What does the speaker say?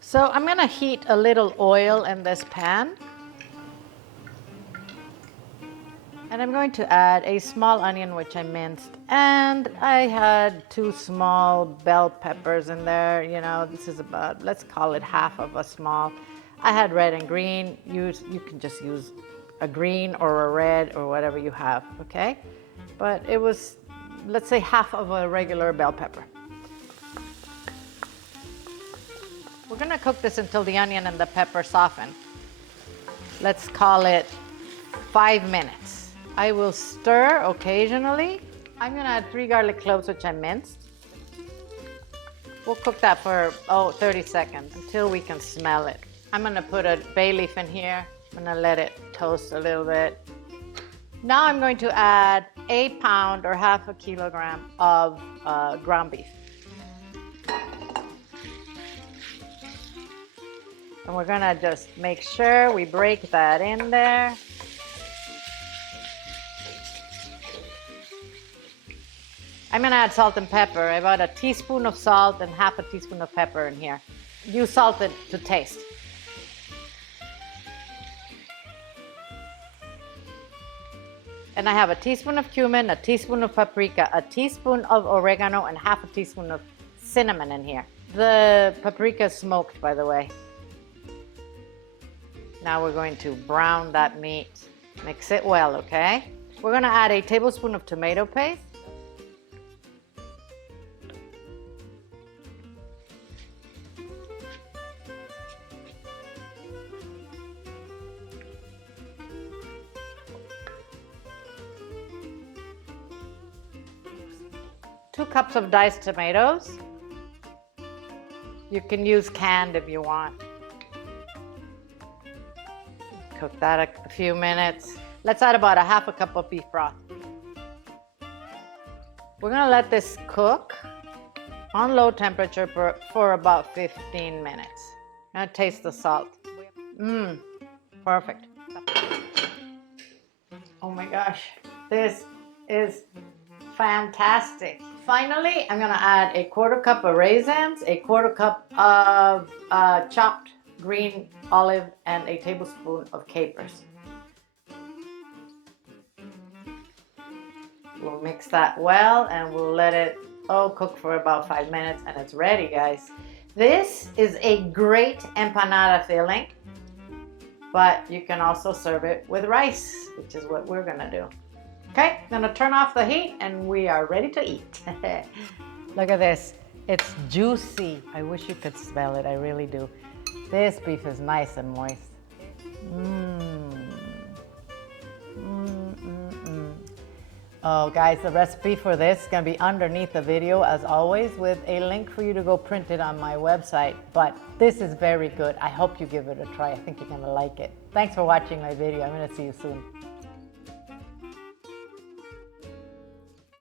So I'm gonna heat a little oil in this pan. And I'm going to add a small onion, which I minced. And I had 2 small bell peppers in there. You know, this is about, let's call it half of a small. I had red and green. You can just use a green or a red or whatever you have, okay? But it was, let's say, half of a regular bell pepper. We're gonna cook this until the onion and the pepper soften. Let's call it 5 minutes. I will stir occasionally. I'm gonna add 3 garlic cloves, which I minced. We'll cook that for, 30 seconds until we can smell it. I'm gonna put a bay leaf in here. I'm gonna let it toast a little bit. Now I'm going to add a pound or half a kilogram of ground beef. And we're gonna just make sure we break that in there. I'm gonna add salt and pepper, about a teaspoon of salt and half a teaspoon of pepper in here. Use salt to taste. And I have a teaspoon of cumin, a teaspoon of paprika, a teaspoon of oregano, and half a teaspoon of cinnamon in here. The paprika is smoked, by the way. Now we're going to brown that meat. Mix it well, okay? We're gonna add a tablespoon of tomato paste. Two cups of diced tomatoes. You can use canned if you want. Cook that a few minutes. Let's add about a half a cup of beef broth. We're gonna let this cook on low temperature for about 15 minutes. I'm gonna taste the salt. Perfect. Oh my gosh, this is fantastic. Finally, I'm gonna add a 1/4 cup of raisins, a 1/4 cup of chopped green olive, and a tablespoon of capers. We'll mix that well and we'll let it cook for about 5 minutes and it's ready, guys. This is a great empanada filling, but you can also serve it with rice, which is what we're gonna do. Okay, I'm gonna turn off the heat and we are ready to eat. Look at this, it's juicy. I wish you could smell it, I really do. This beef is nice and moist. Oh guys, the recipe for this is gonna be underneath the video as always with a link for you to go print it on my website. But this is very good. I hope you give it a try. I think you're gonna like it. Thanks for watching my video. I'm gonna see you soon.